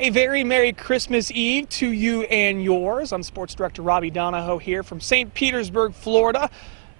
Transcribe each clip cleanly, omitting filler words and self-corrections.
A very Merry Christmas Eve to you and yours. I'm Sports Director Robbie Donahoe here from St. Petersburg, Florida,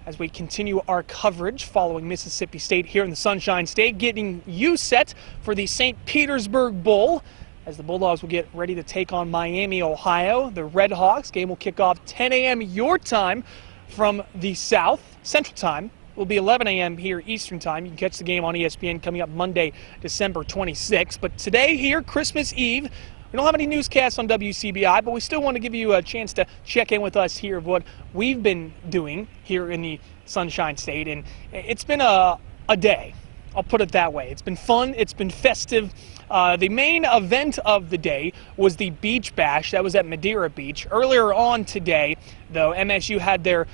as we continue our coverage following Mississippi State here in the Sunshine State, getting you set for the St. Petersburg Bowl as the Bulldogs will get ready to take on Miami, Ohio. The Red Hawks game will kick off 10 a.m. your time from the South. Central Time will be 11 a.m. here Eastern Time. You can catch the game on ESPN coming up Monday, December 26th. But today here, Christmas Eve, we don't have any newscasts on WCBI, but we still want to give you a chance to check in with us here of what we've been doing here in the Sunshine State. And it's been a day. I'll put it that way. It's been fun. It's been festive. The main event of the day was the Beach Bash. That was at Madeira Beach. Earlier on today, though, MSU had their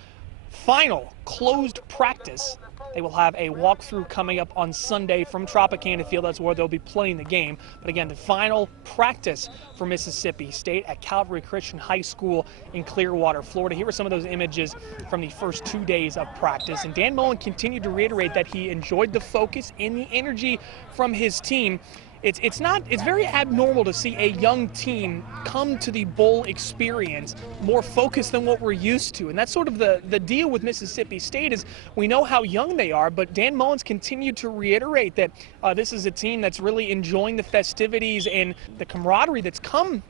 final closed practice. They will have a walkthrough coming up on Sunday from Tropicana Field. That's where they'll be playing the game. But again, the final practice for Mississippi State at Calvary Christian High School in Clearwater, Florida. Here are some of those images from the first 2 days of practice. And Dan Mullen continued to reiterate that he enjoyed the focus and the energy from his team. It's very abnormal to see a young team come to the bowl experience more focused than what we're used to. And that's sort of the deal with Mississippi State is we know how young they are, but Dan Mullen's continued to reiterate that this is a team that's really enjoying the festivities and the camaraderie that's come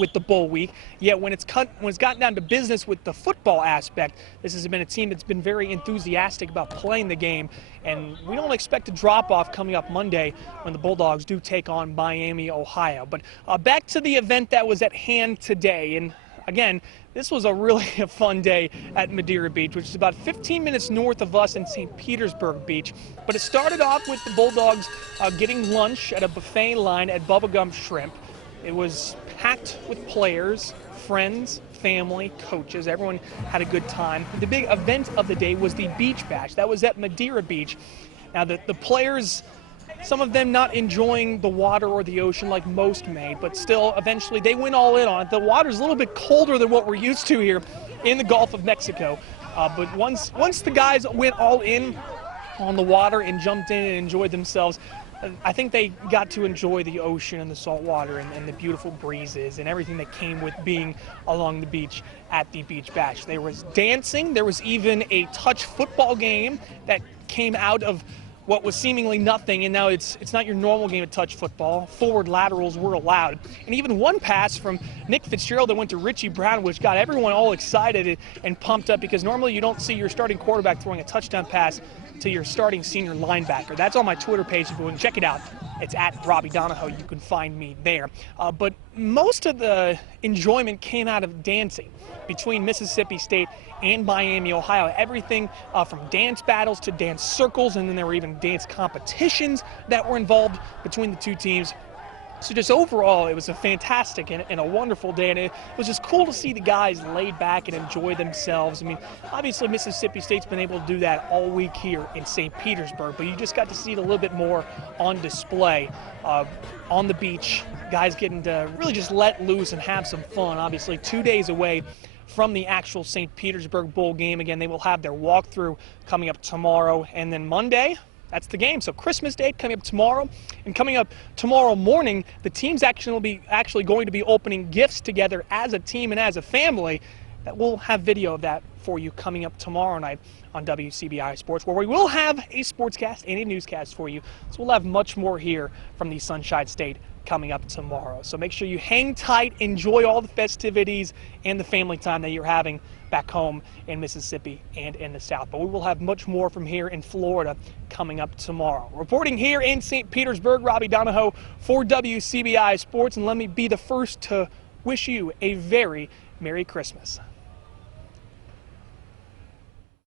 with the bowl week. Yet when it's gotten down to business with the football aspect, this has been a team that's been very enthusiastic about playing the game. And we don't expect a drop-off coming up Monday when the Bulldogs do take on Miami, Ohio. But back to the event that was at hand today. And again, this was a really fun day at Madeira Beach, which is about 15 minutes north of us in St. Petersburg Beach. But it started off with the Bulldogs getting lunch at a buffet line at Bubblegum Shrimp. It was packed with players, friends, family, coaches. Everyone had a good time. The big event of the day was the Beach Bash. That was at Madeira Beach. Now, the players, some of them not enjoying the water or the ocean like most may, but still, eventually, they went all in on it. The water's a little bit colder than what we're used to here in the Gulf of Mexico. But once the guys went all in on the water and jumped in and enjoyed themselves, I think they got to enjoy the ocean and the salt water and the beautiful breezes and everything that came with being along the beach at the Beach Bash. There was dancing. There was even a touch football game that came out of what was seemingly nothing, and now it's not your normal game of touch football. Forward laterals were allowed. And even one pass from Nick Fitzgerald that went to Richie Brown, which got everyone all excited and pumped up, because normally you don't see your starting quarterback throwing a touchdown pass to your starting senior linebacker. That's on my Twitter page. If you want to check it out, it's at Robbie Donahoe. You can find me there. But most of the enjoyment came out of dancing between Mississippi State and Miami, Ohio. Everything from dance battles to dance circles, and then there were even dance competitions that were involved between the two teams. So just overall, it was a fantastic and a wonderful day, and it was just cool to see the guys laid back and enjoy themselves. I mean, obviously Mississippi State's been able to do that all week here in St. Petersburg, but you just got to see it a little bit more on display on the beach. Guys getting to really just let loose and have some fun. Obviously 2 days away from the actual St. Petersburg Bowl game. Again, they will have their walkthrough coming up tomorrow, and then Monday, that's the game. So Christmas Day coming up tomorrow, and coming up tomorrow morning, the teams actually will be going to be opening gifts together as a team and as a family. That we'll have video of that for you coming up tomorrow night on WCBI Sports, where we will have a sportscast and a newscast for you. So we'll have much more here from the Sunshine State coming up tomorrow. So make sure you hang tight, enjoy all the festivities and the family time that you're having back home in Mississippi and in the South. But we will have much more from here in Florida coming up tomorrow. Reporting here in St. Petersburg, Robbie Donahoe for WCBI Sports, and let me be the first to wish you a very Merry Christmas.